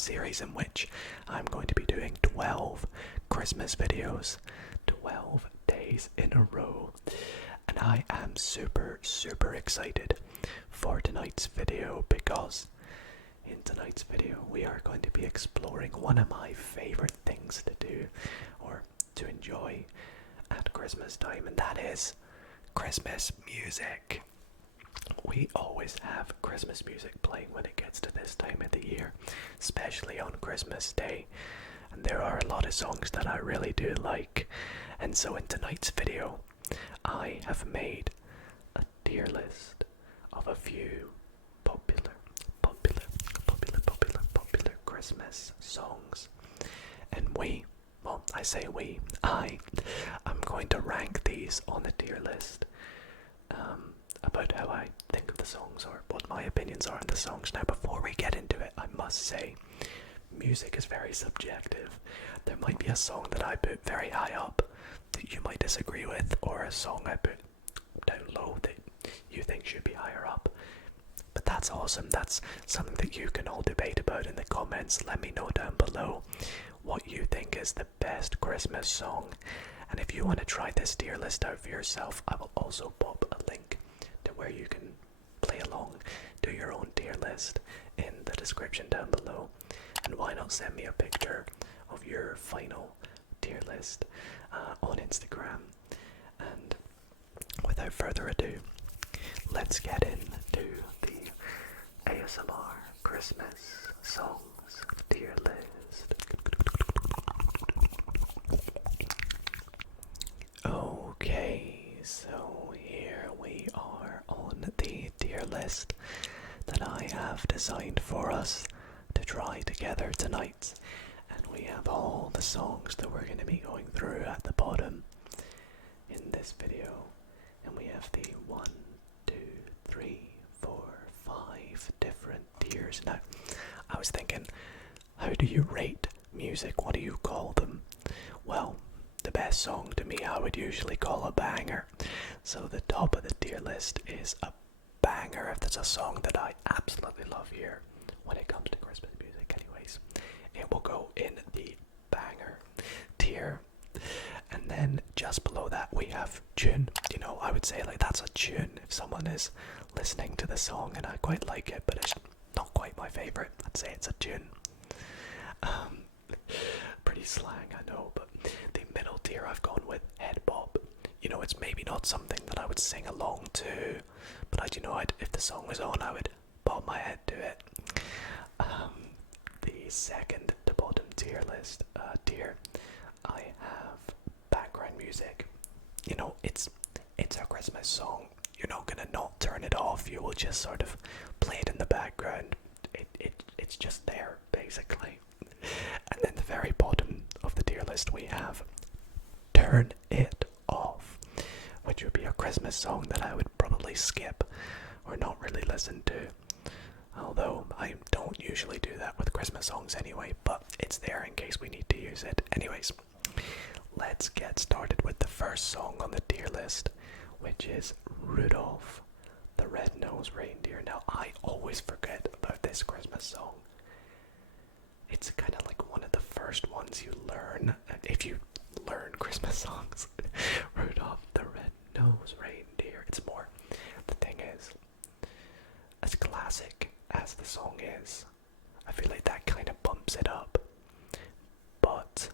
series in which I'm going to be doing 12 Christmas videos, 12 days in a row. And I am super excited for tonight's video, because in tonight's video we are going to be exploring one of my favorite things to do, or to enjoy at Christmas time, and that is Christmas music. We always have Christmas music playing when it gets to this time of the year, especially on Christmas Day, and there are a lot of songs that I really do like. And so in tonight's video I have made a tier list of a few popular Christmas songs, and I am going to rank these on the tier list about how I think of the songs, or what my opinions are on the songs. Now, before we get into it, I must say music is very subjective. There might be a song that I put very high up that you might disagree with, or a song I put down low that you think should be higher up. But that's awesome. That's something that you can all debate about in the comments. Let me know down below what you think is the best Christmas song. And if you want to try this tier list out for yourself, I will also pop a link to where you can play along, do your own tier list in the description down below. And why not send me a picture of your final tier list on Instagram. And without further ado, let's get into the ASMR Christmas songs tier list. Okay, so here we are on the tier list that I have designed for us to try together tonight. And we have all the songs that we're going to be going through at the bottom in this video. And we have the 1, 2, 3, 4, 5 different tiers. Now, I was thinking, how do you rate music? What do you call them? Well, the best song to me I would usually call a banger. So the top of the tier list is a banger, if there's a song that I absolutely love here when it comes to Christmas music anyways. It will go in the banger tier. And then just below that we have tune. You know, I would say like that's a tune. If someone is listening to the song and I quite like it, but it's not quite my favorite, I'd say it's a tune. Pretty slang, I know, but the middle tier I've gone with head bop. You know, it's maybe not something that I would sing along to, but if the song was on, I would bob my head to it. The second to bottom tier list tier, I have background music. You know, it's a Christmas song. You're not gonna not turn it off. You will just sort of play it in the background. It's just there, basically. And then the very bottom of the tier list we have Turn It Off, which would be a Christmas song that I would probably skip or not really listen to. Although I don't usually do that with Christmas songs anyway, but it's there in case we need to use it. Anyways, let's get started with the first song on the tier list, which is Rudolph the Red-Nosed Reindeer. Now, I always forget about this Christmas song. It's kind of like one of the first ones you learn, if you learn Christmas songs. Rudolph the Red-Nosed Reindeer. It's more, the thing is, as classic as the song is, I feel like that kind of bumps it up. But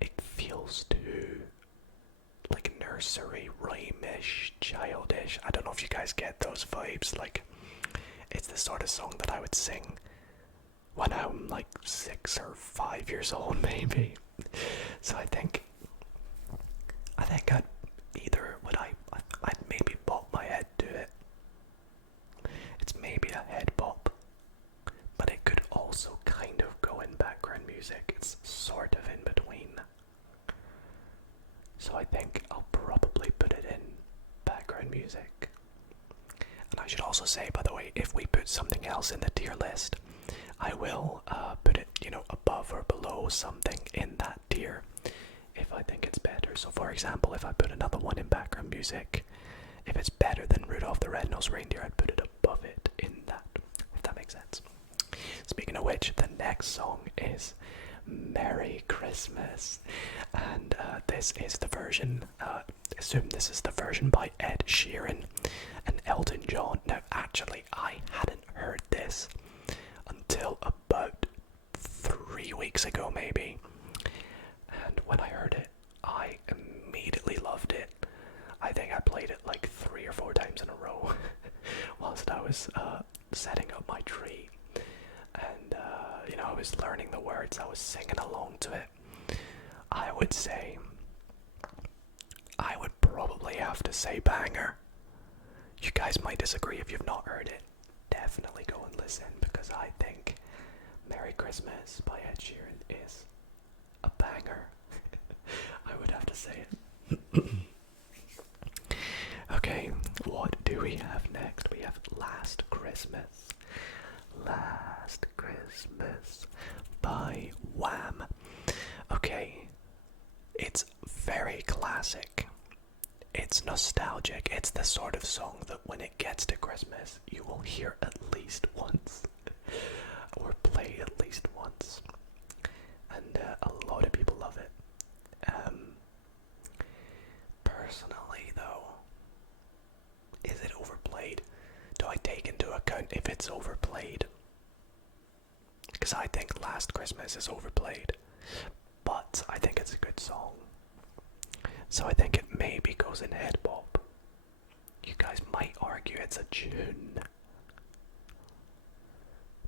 it feels too like nursery rhyme-ish, childish. I don't know if you guys get those vibes. Like, it's the sort of song that I would sing when I'm like 6 or 5 years old, maybe. So I think I'd maybe bop my head to it. It's maybe a head bop, but it could also kind of go in background music. It's sort of in between. So I think I'll probably put it in background music. And I should also say, by the way, if we put something else in the tier list, I will put it, above or below something in that tier if I think it's better. So for example, if I put another one in background music, if it's better than Rudolph the Red-Nosed Reindeer, I'd put it above it in that, if that makes sense. Speaking of which, the next song is Merry Christmas, and this is the version, assume this is the version by Ed Sheeran and Elton John. Now, actually, I hadn't heard this until about 3 weeks ago, maybe, and when I heard it, I immediately loved it. I think I played it like 3 or 4 times in a row whilst I was setting up my tree. And, I was learning the words, I was singing along to it. I would say, I would probably have to say banger. You guys might disagree if you've not heard it. Definitely go and listen, because I think Merry Christmas by Ed Sheeran is a banger. I would have to say it. Okay, what do we have next? We have Last Christmas. Last Christmas by Wham. Okay, it's very classic. It's nostalgic. It's the sort of song that when it gets to Christmas, you will hear at least once. Or play at least once. And a lot of people love it. Personally, though, is it overplayed? Do I take into account if it's overplayed? Because I think Last Christmas is overplayed, but I think it's a good song. So I think it maybe goes in head bop. You guys might argue it's a tune,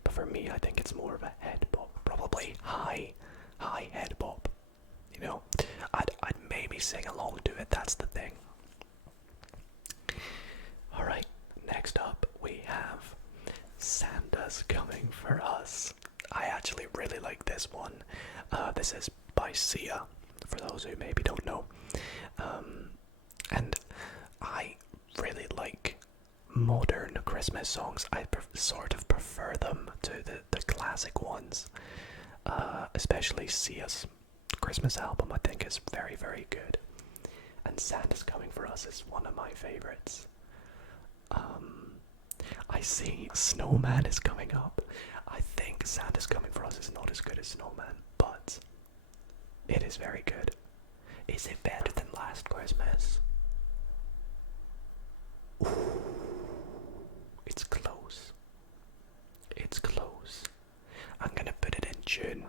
but for me I think it's more of a head bop. Probably high head bop. I'd maybe sing along to it, that's the thing. Alright, next up we have Santa's Coming for Us. I actually really like this one. This is by Sia, for those who maybe don't know. And I really like modern Christmas songs. I sort of prefer them to the classic ones. Especially Sia's Christmas album, I think, is very, very good. And Santa's Coming for Us is one of my favorites. I see Snowman is coming up. I think Santa's Coming for Us is not as good as Snowman, but it is very good. Is it better than Last Christmas? Ooh, it's close. It's close. I'm gonna put it in June.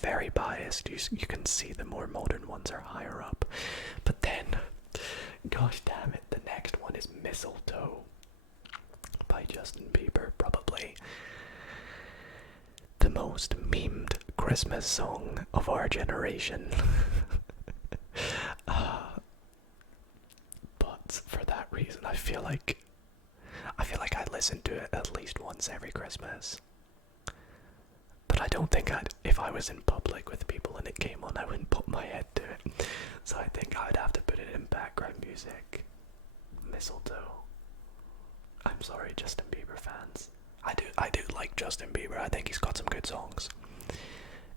Very biased. You can see the more modern ones are higher up. But then, gosh damn it, the next one is Mistletoe by Justin Bieber. Probably the most memed Christmas song of our generation. But for that reason, I feel like I listen to it at least once every Christmas. But I don't think if I was in public with people and it came on, I wouldn't put my head to it. So I think I'd have to put it in background music. Mistletoe. I'm sorry, Justin Bieber fans. I do like Justin Bieber. I think he's got some good songs.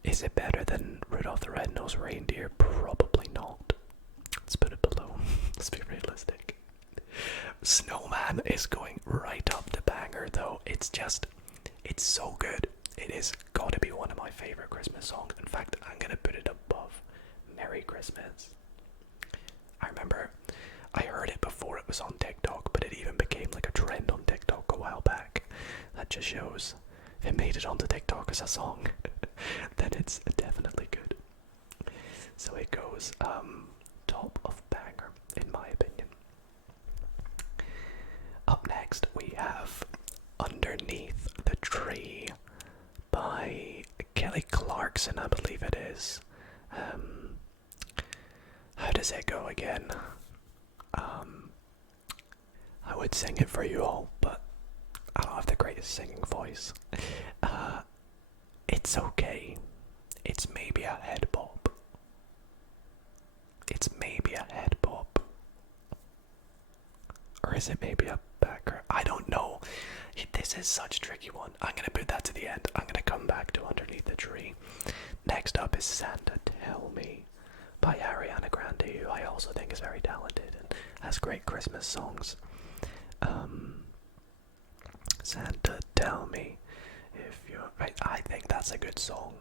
Is it better than Rudolph the Red-Nosed Reindeer? Probably not. Let's put it below. Let's be realistic. Snowman is going right up to banger, though. It's so good. It is gotta be one of my favorite Christmas songs. In fact, I'm gonna put it above Merry Christmas. I remember I heard it before it was on TikTok, but it even became like a trend on TikTok a while back. That just shows if it made it onto TikTok as a song, then it's definitely good. So it goes top of banger, in my opinion. Up next we have Underneath the Tree by Kelly Clarkson, I believe it is. How does it go again? I would sing it for you all, but I don't have the greatest singing voice. It's okay. It's maybe a head bop. It's maybe a head bop. Or is it maybe a backer? I don't know. This is such a tricky one. I'm going to put that to the end. I'm going to come back to Underneath the Tree. Next up is Santa Tell Me by Ariana Grande, who I also think is very talented and has great Christmas songs. Santa Tell Me. if you... Right, I think that's a good song.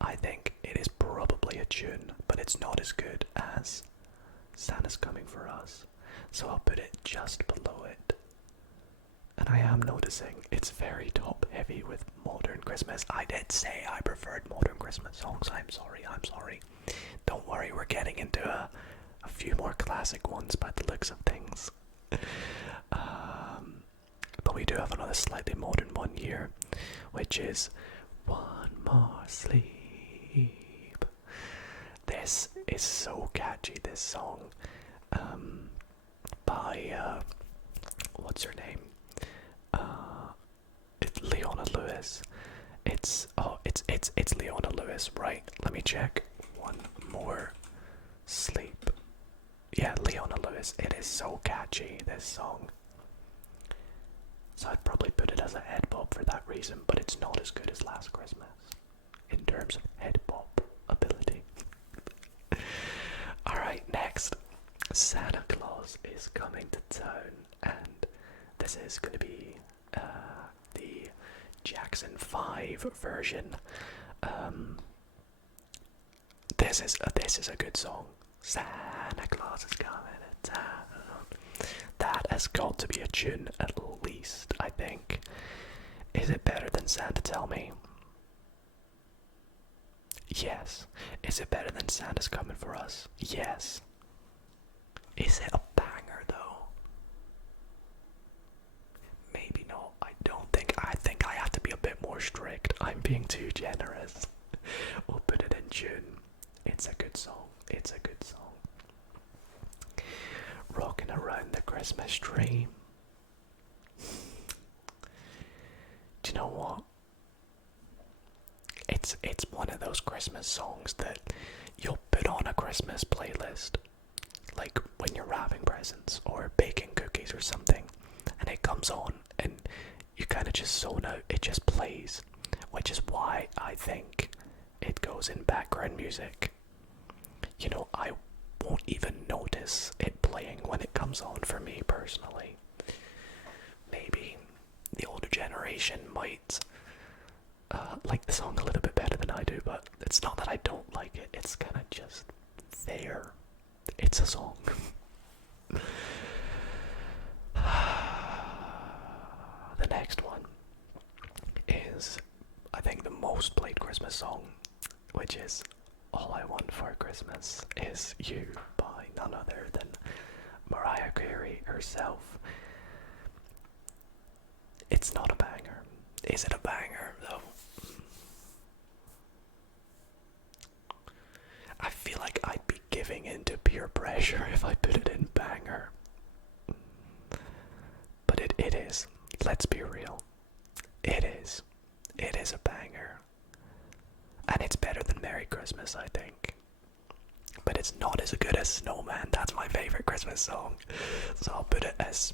I think it is probably a tune, but it's not as good as Santa's Coming for Us. So I'll put it just below it. And I am noticing it's very top heavy with modern Christmas. I did say I preferred modern Christmas songs. I'm sorry. Don't worry, we're getting into a few more classic ones by the looks of things. But we do have another slightly modern one here, which is One More Sleep. This is so catchy, this song. By what's her name? It's Leona Lewis. It's Leona Lewis, right? Let me check. One More Sleep. Yeah, Leona Lewis. It is so catchy, this song. So I'd probably put it as a head bop for that reason, but it's not as good as Last Christmas in terms of head bop ability. Alright, next. Santa Claus is Coming to Town, and this is going to be the Jackson 5 version. This is a good song. Santa Claus is coming to town. That has got to be a tune at least, I think. Is it better than Santa Tell Me? Yes. Is it better than Santa's Coming for Us? Yes. Is it a banger though? Maybe not. I think I have to be a bit more strict. I'm being too generous. We'll put it in tune. It's a good song. Rocking Around the Christmas Tree. Do you know what? It's one of those Christmas songs that you'll put on a Christmas playlist, like when you're wrapping presents or baking cookies or something, and it comes on and you kind of just zone out. It just plays, which is why I think it goes in background music. You know, I won't even notice it playing when it comes on for me personally. Maybe the older generation might like the song a little bit better than I do, but it's not that I don't like it, it's kind of just there. It's a song. The next one is, I think, the most played Christmas song, which is All I Want for Christmas Is You by none other than Mariah Carey herself. It's not a banger. Is it a banger though? I feel like I'd be giving in to peer pressure if I put it in banger. But it is. Let's be real. It is. It is a banger. And it's better than Merry Christmas, I think. But it's not as good as Snowman. That's my favorite Christmas song. So I'll put it as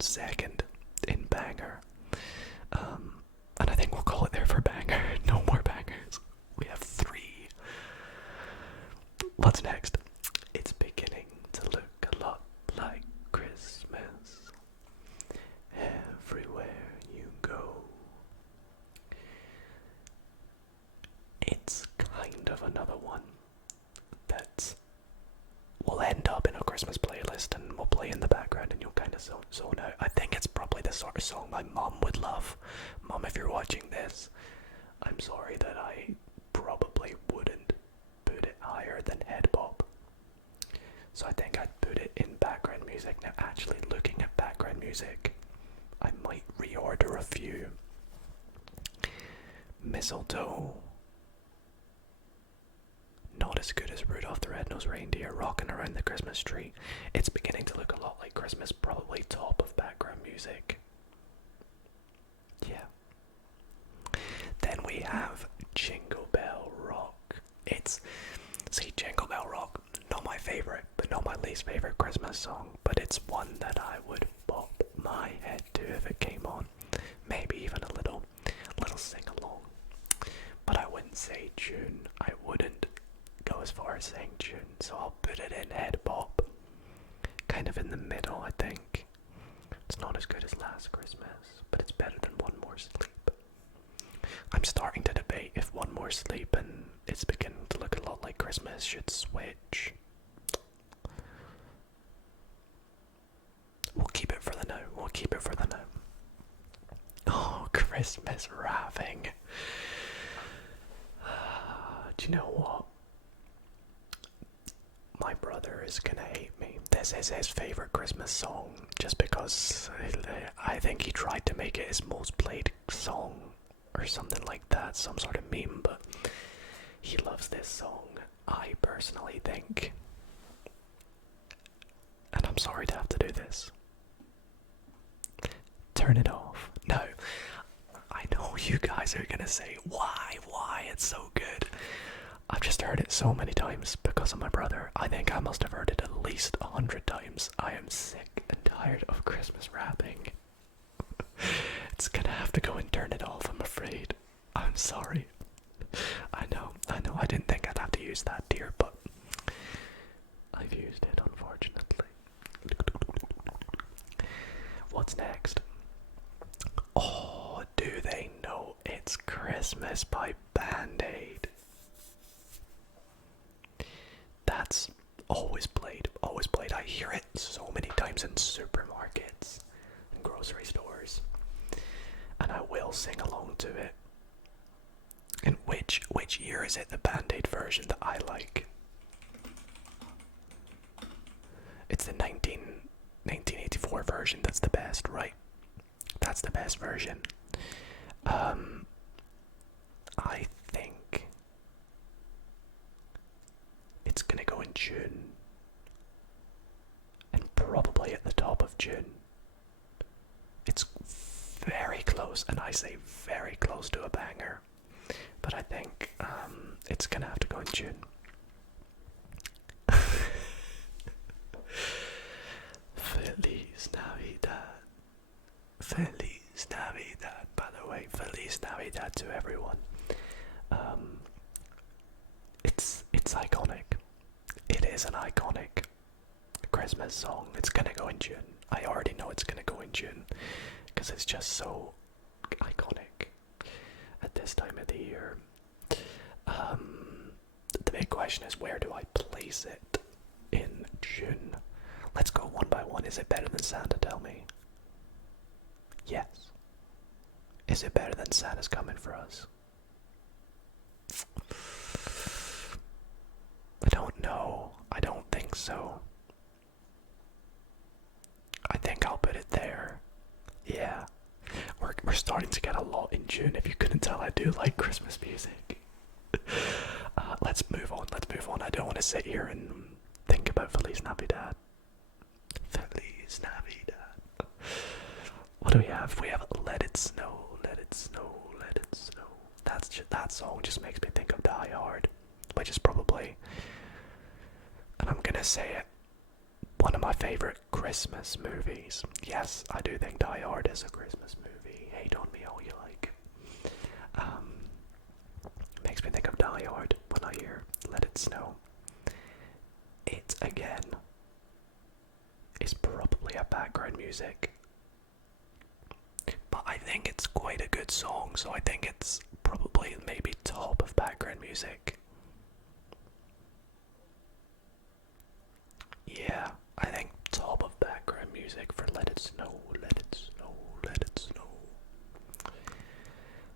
second in banger. And I think we'll call it there for banger. No more bangers. We have 3. What's next? It's beginning to look a lot like Christmas everywhere you go. It's kind of another one that will end up in a Christmas playlist and will play in the background and you'll kind of zone out. I think it's probably the sort of song my mum would love. Mum, if you're watching this, I'm sorry that I probably wouldn't put it higher than head bop. So I think I'd put it in background music. Now actually looking at background music, I might reorder a few. Mistletoe. Not as good as Rudolph the Red-Nosed Reindeer. Rocking Around the Christmas Tree. It's beginning to look a lot like Christmas, probably top of background music. Yeah. Then we have Jingle Bell Rock. Jingle Bell Rock, not my favorite, but not my least favorite Christmas song, but it's one that I would bop my head to if it came on. Maybe even a little sing-along. But I wouldn't say tune. I wouldn't go as far as saying tune, so I'll put it in head bop. Kind of in the middle, I think. It's not as good as Last Christmas, but it's better than One More Sleep. I'm starting to debate if One More Sleep and It's Beginning to Look a Lot Like Christmas should switch. We'll keep it for the now. We'll keep it for the now. Oh, Christmas rapping. Do you know what? My brother is gonna hate me. This is his favorite Christmas song, just because I think he tried to make it his most played song or something like that, some sort of meme, but he loves this song. I personally think, and I'm sorry to have to do this, turn it off. No, I know you guys are gonna say, why, it's so good. I've just heard it so many times because of my brother. I think I must have heard it at least 100 times. I am sick and tired of Christmas rapping. It's gonna have to go and turn it off, I'm afraid. I'm sorry. I know, I didn't think I'd have to use that, dear, but I've used it, unfortunately. What's next? Oh, do they know it's Christmas by Band-Aid? That's always played, always played. I hear it so many times in supermarkets and grocery stores, and I will sing along to it. And which year is it, the Band-Aid version that I like? It's the 1984 version that's the best, right? That's the best version. I think it's gonna go in June, and probably at the top of June. It's very close, and I say very close to a banger, but I think it's gonna have to go in June. Feliz Navidad. Feliz Navidad, by the way. Feliz Navidad to everyone. It's iconic. It is an iconic Christmas song. It's gonna go in June. I already know it's gonna go in June because it's just so iconic at this time of the year. The big question is, where do I place it in June? Let's go one by one. Is it better than Santa? Tell me. Yes. Is it better than Santa's Coming for Us? I don't know. I don't think so. I think I'll put it there. Yeah. We're starting to get a lot in June. If you couldn't tell, I do like Christmas music. Let's move on. I don't want to sit here and think about Feliz Navidad. Feliz Navidad. What do we have? We have Let It Snow, Let It Snow, Let It Snow. That song just makes me think of Die Hard, which is probably, and I'm gonna say it, one of my favorite Christmas movies. Yes, I do think Die Hard is a Christmas movie. Hate on me all you like. Makes me think of Die Hard when I hear Let It Snow. It, again, is probably a background music, but I think it's quite a good song, so I think it's probably maybe top of background music. Yeah, I think top of background music for Let It Snow, Let It Snow, Let It Snow.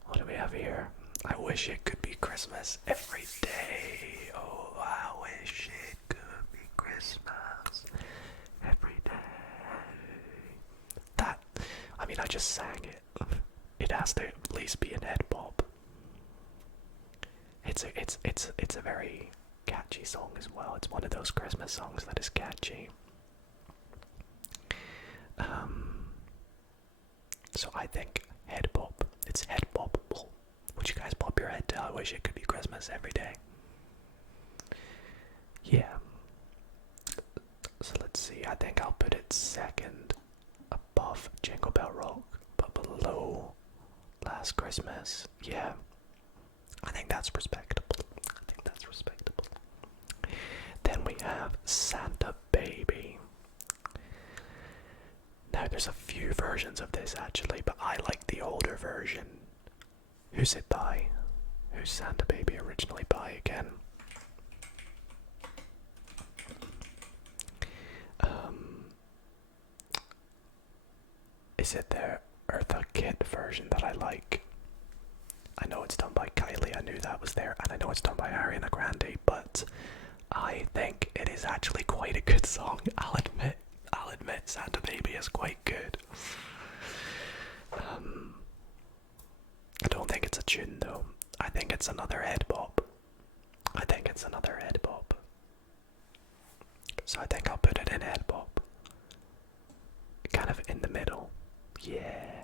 What do we have here? I wish it could be Christmas every day. Oh, I wish it could be Christmas every day. That, I mean, I just sang it. It has to at least be an head bop. It's a very catchy song as well. It's one of those Christmas songs that is catchy. So I think head bop. It's head bopable. Would you guys pop your head to I wish it could be Christmas every day? Yeah. So let's see. I think I'll put it second above Jingle Bell Rock, but below Last Christmas. Yeah. I think that's respectable. Then we have Santa Baby. Now there's a few versions of this actually, but I like the older version. Who's it by? Who's Santa Baby originally by again? Is it the Eartha Kitt version that I like? I know it's done by Kylie, I knew that was there, and I know it's done by Ariana Grande, but I think it is actually quite a good song. I'll admit Santa Baby is quite good. I don't think it's a tune though. I think it's another head bop. So I think I'll put it in head bop. Kind of in the middle. Yeah,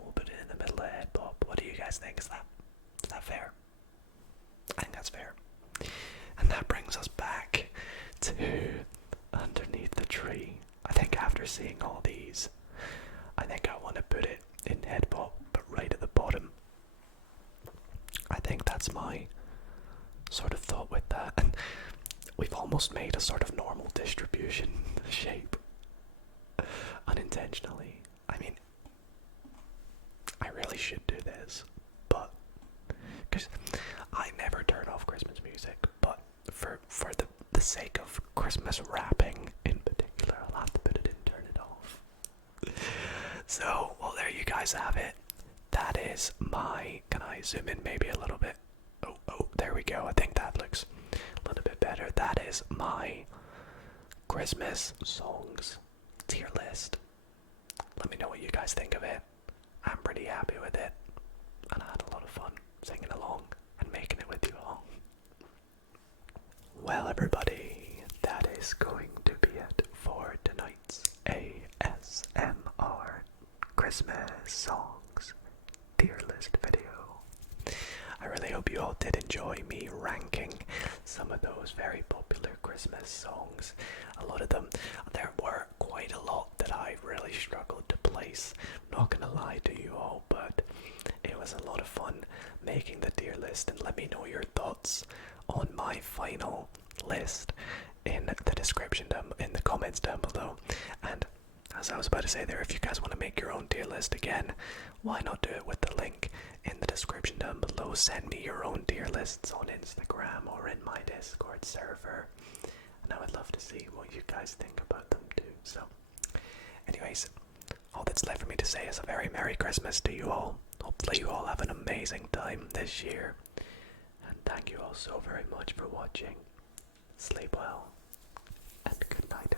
we'll put it in the middle of head bop. What do you guys think? Is that fair? I think that's fair. And that brings us back to Underneath the Tree. I think after seeing all these, I think I want to put it in head bop, but right at the bottom. I think that's my sort of thought with that. And we've almost made a sort of normal distribution shape. Unintentionally. I mean, I really should do this, but because I never turn off Christmas music, but for the sake of Christmas wrapping in particular, I'll have to put it in, turn it off. So, well, there you guys have it. That is my, can I zoom in maybe a little bit? Oh, there we go. I think that looks a little bit better. That is my Christmas songs tier list. Let me know what you guys think of it. I'm pretty happy with it, and I had a lot of fun singing along and making it with you all. Well, everybody, that is going to be it for tonight's ASMR Christmas songs tier list video. I really hope you all did enjoy me ranking some of those very popular Christmas songs. A lot of them, there were quite a lot that I really struggled to place. I'm not gonna lie to you all, but it was a lot of fun making the tier list, and let me know your thoughts on my final list in the description in the comments down below. And as I was about to say there, if you guys want to make your own tier list again, why not do it with the link in the description down below? Send me your own tier lists on Instagram or in my Discord server, and I would love to see what you guys think about them too. So anyways, all that's left for me to say is a very Merry Christmas to you all. Hopefully you all have an amazing time this year, and thank you all so very much for watching. Sleep well, and good night.